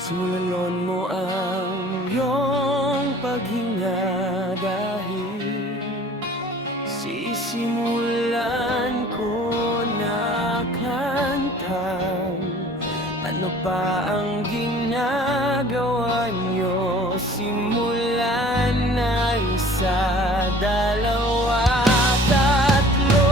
Simulan mo ang iyong paghinga dahil sisimulan ko na kantang ano pa ang ginagawa niyo. Simulan na isa, dalawa, tatlo.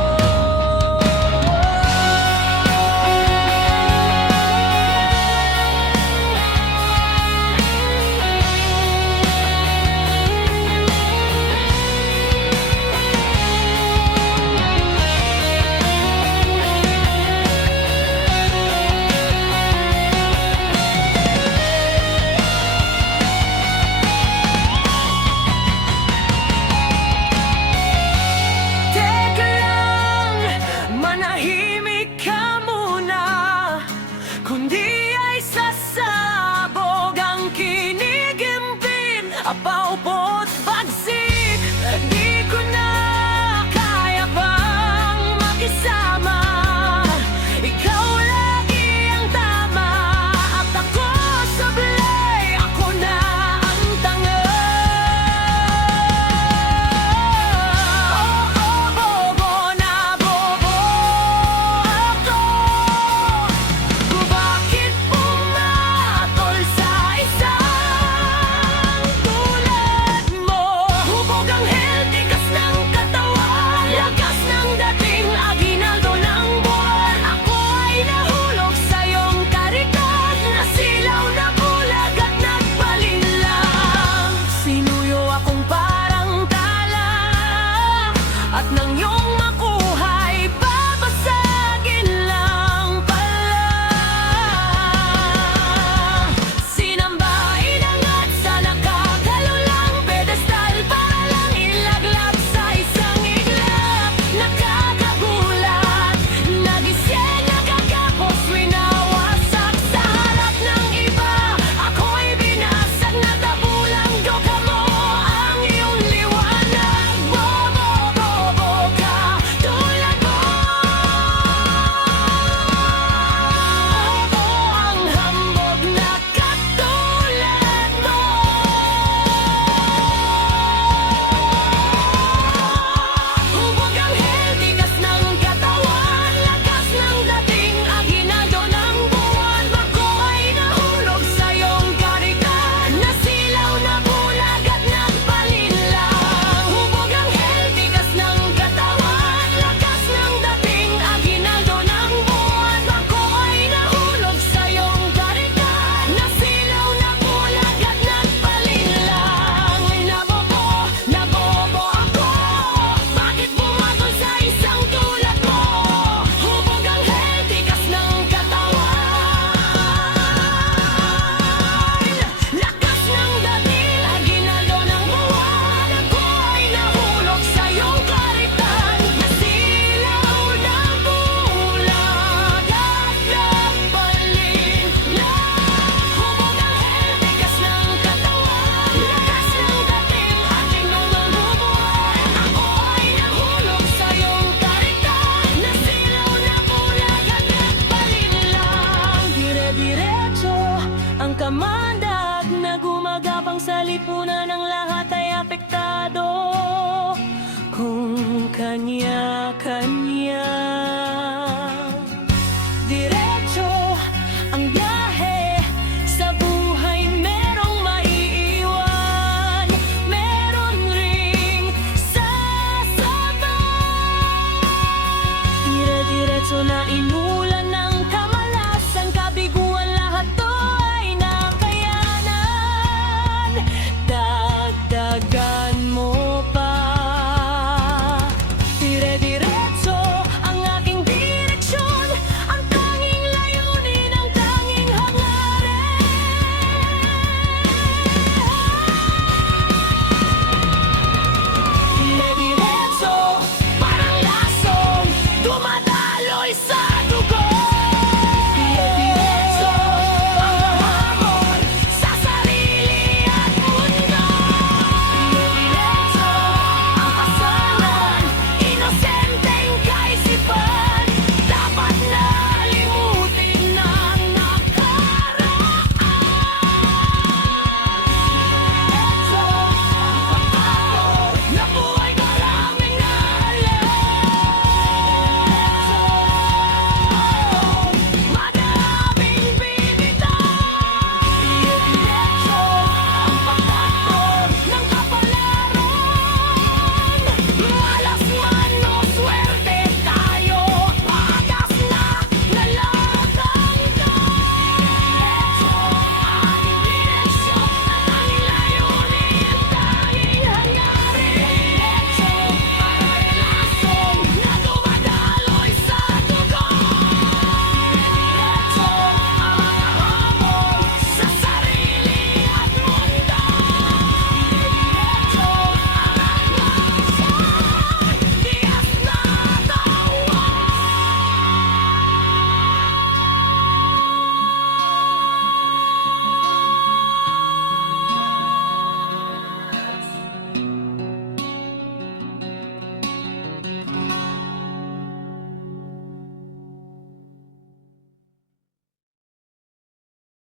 Manahimik ka muna, kundi ay sasabog ang kinigimbin, apaw-po't bagsik. Di ko na kaya pang makisama, ikaw lagi ang tama at ako sablay, ako na ang tanga. Bobo na bobo ako, bakit pumatol sa isang tulad mo? Hubog ang tikas ng katawan, lakas ng dating aginaldo ng buwan. Ako ay nahulog sa iyong karikat, nasilaw na bulag at nagpalinlang. Sinuyo akong parang tala, at nang iyong makuha'y babasagin lang pala. Sinamba, inangat sa nakakalulang pedestal para lang ilaglag sa isang iglap. Nakakagulat, nagising, nakakapos, winawasak sa harap ng iba. Ako'y binasag, natabulang doka mo ang iyong liwanag. Bobo ka tulad mo, ang hambog na katulad mo. Hubog ang tikas ng katawan, lakas ng dating aginaldo ng buwan. Ako ay nahulog sa iyong karikat, nasilaw na bulag at nagpalinlang. Hubog ang tikas ng katawan, lakas ng dating aginaldo ng buwan. Ako ay nahulog sa iyong karikat, nasilaw na bulag at nagpalinlang. Nabobo ako, bakit pumatol sa isang tulad mo? Hubog ang tikas ng katawan, lakas ng dating aginaldo ng buwan. Ako ay nahulog sa iyong karitan, nasilaw na bulag at nagpalinlang. Hubog ang tikas ng katawan, lakas ng dating aginaldo ng buwan. Ako ay nahulog sa iyong karitan, nasilaw na bulag at nagpalinlang. Dire-diretso ang kamandag na gumagapang sa lipunan, ng lahat ay apektado kung kanya-kanya.